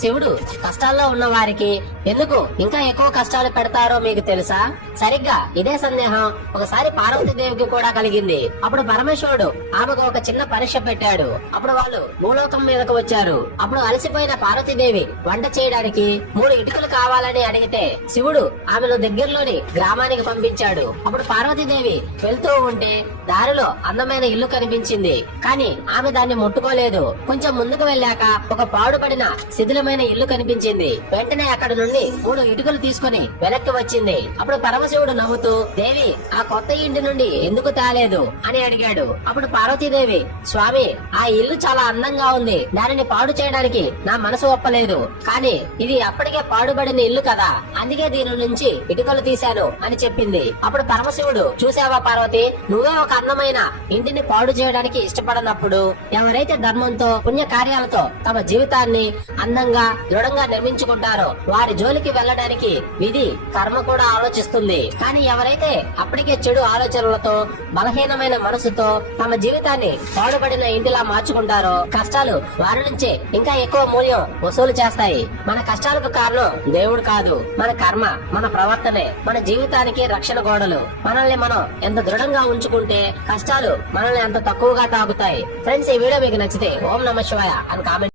శివుడు కష్టాల్లో ఉన్న వారికి ఎందుకు ఇంకా ఎక్కువ కష్టాలు పెడతారో మీకు తెలుసా? సరిగ్గా ఇదే సందేహం ఒకసారి పార్వతీదేవికి కూడా కలిగింది. అప్పుడు పరమేశ్వరుడు ఆమెకు ఒక చిన్న పరీక్ష పెట్టాడు. అప్పుడు వాళ్ళు భూలోకం మీదకు వచ్చారు. అప్పుడు అలసిపోయిన పార్వతీదేవి వంట చేయడానికి మూడు ఇటుకలు కావాలని అడిగితే శివుడు ఆమెను దగ్గరలోని గ్రామానికి పంపించాడు. అప్పుడు పార్వతీదేవి వెళ్తూ ఉంటే దారిలో అందమైన ఇల్లు కనిపించింది. కానీ ఆమె దాన్ని ముట్టుకోలేదు. కొంచెం ముందుకు వెళ్ళాక ఒక పాడుపడిన శిథిలమైన ఇల్లు కనిపించింది. వెంటనే అక్కడ నుండి మూడు ఇటుకలు తీసుకుని వెనక్కి వచ్చింది. అప్పుడు పరమశివుడు నవ్వుతూ దేవి ఆ కొత్త ఇంటి నుండి ఎందుకు తాలేదు? అని అడిగాడు. అప్పుడు పార్వతీదేవి స్వామి ఆ ఇల్లు చాలా అందంగా ఉంది. దానిని పాడు చేయడానికి నా మనసు ఒప్పలేదు. కానీ ఇది అప్పటికే పాడుబడిన ఇల్లు కదా. అందుకే దీని నుంచి ఇటుకలు తీశాను అని చెప్పింది. అప్పుడు పరమశివుడు చూసావా పార్వతి నువ్వే ఒక అందమైన ఇంటిని పాడు చేయడానికి ఇష్టపడనప్పుడు ఎవరైతే ధర్మంతో పుణ్య కార్యాలతో తమ జీవితాన్ని అందంగా దృఢంగా నిర్మించుకుంటారో వారి జోలికి వెళ్ళడానికి విధి కర్మ కూడా ఆలోచిస్తుంది. కానీ ఎవరైతే అప్పటికే చెడు ఆలోచనలతో బలహీనమైన మనసుతో తమ జీవితాన్ని పాడుపడిన ఇంటిలా మార్చుకుంటారో కష్టాలు వారి నుంచే ఇంకా ఎక్కువ మూల్యం వసూలు చేస్తాయి. మన కష్టాలకు కారణం దేవుడు కాదు. మన కర్మ మన ప్రవర్తనే మన జీవితానికి రక్షణ గోడలు. మనల్ని మనం ఎంత దృఢంగా ఉంచుకుంటే కష్టాలు మనల్ని అంత తక్కువగా తాగుతాయి. ఫ్రెండ్స్ ఈ వీడియో మీకు నచ్చితే ఓం నమ శివాయ అని కామెంట్